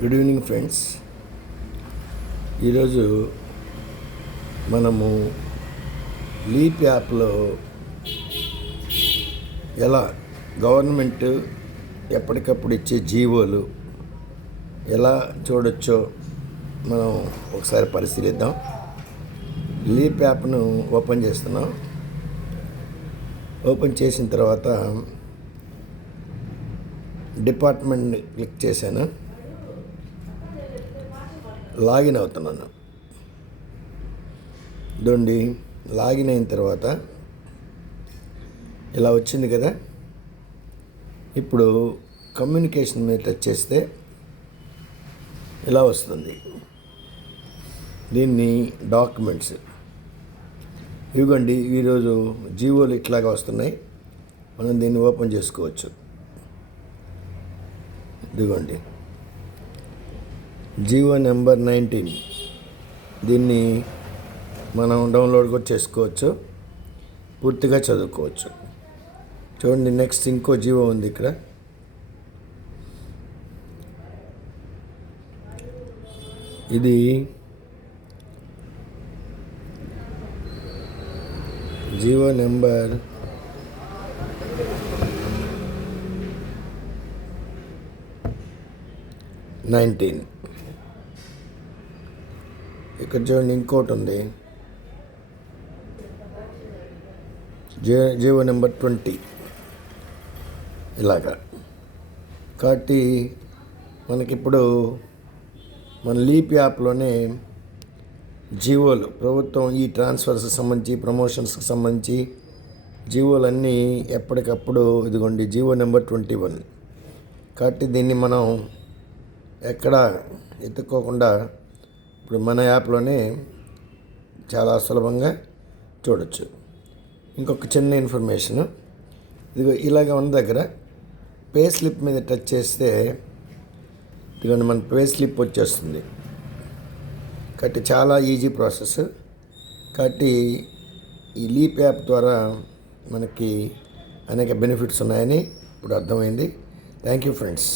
Good evening friends. ఈరోజు మనము leap యాప్లో ఎలా గవర్నమెంట్ ఎప్పటికప్పుడు ఇచ్చే జీవోలు ఎలా చూడొచ్చో మనం ఒకసారి పరిశీలిద్దాం. లీప్ యాప్ను ఓపెన్ చేస్తున్నాం. ఓపెన్ చేసిన తర్వాత డిపార్ట్మెంట్ క్లిక్ చేశాను. లాగిన్ అవుతున్నాను. ఇదండి, లాగిన్ అయిన తర్వాత ఇలా వచ్చింది కదా. ఇప్పుడు కమ్యూనికేషన్ మీద టచ్ చేస్తే ఇలా వస్తుంది. దీన్ని డాక్యుమెంట్స్ ఇవ్వండి. ఈరోజు జీవోలు ఇట్లాగా వస్తున్నాయి. మనం దీన్ని ఓపెన్ చేసుకోవచ్చు. ఇదిగోండి, జీవో నెంబర్ 19. దీన్ని మనం డౌన్లోడ్ కూడా చేసుకోవచ్చు, పూర్తిగా చదువుకోవచ్చు. చూడండి, నెక్స్ట్ ఇంకో జీవో ఉంది ఇక్కడ. ఇది జీవో నెంబర్ 19. ఇక్కడ చూడండి, ఇంకోటి ఉంది, జీవో నెంబర్ 20. ఇలాగా కాబట్టి మనకిప్పుడు మన లీప్ యాప్లోనే జీవోలు, ప్రభుత్వం ఈ ట్రాన్స్ఫర్స్కి సంబంధించి, ప్రమోషన్స్కి సంబంధించి జీవోలన్నీ ఎప్పటికప్పుడు, ఇదిగోండి జీవో నెంబర్ 21. కాబట్టి దీన్ని మనం ఎక్కడ ఎత్తుక్కోకుండా ఇప్పుడు మన యాప్లోనే చాలా సులభంగా చూడొచ్చు. ఇంకొక చిన్న ఇన్ఫర్మేషను, ఇదిగో ఇలాగ ఉన్న దగ్గర పే స్లిప్ మీద టచ్ చేస్తే ఇదిగోండి మన పే స్లిప్ వచ్చేస్తుంది. కాబట్టి చాలా ఈజీ ప్రాసెస్. కాబట్టి ఈ లీప్ యాప్ ద్వారా మనకి అనేక బెనిఫిట్స్ ఉన్నాయని ఇప్పుడు అర్థమైంది. Thank you friends.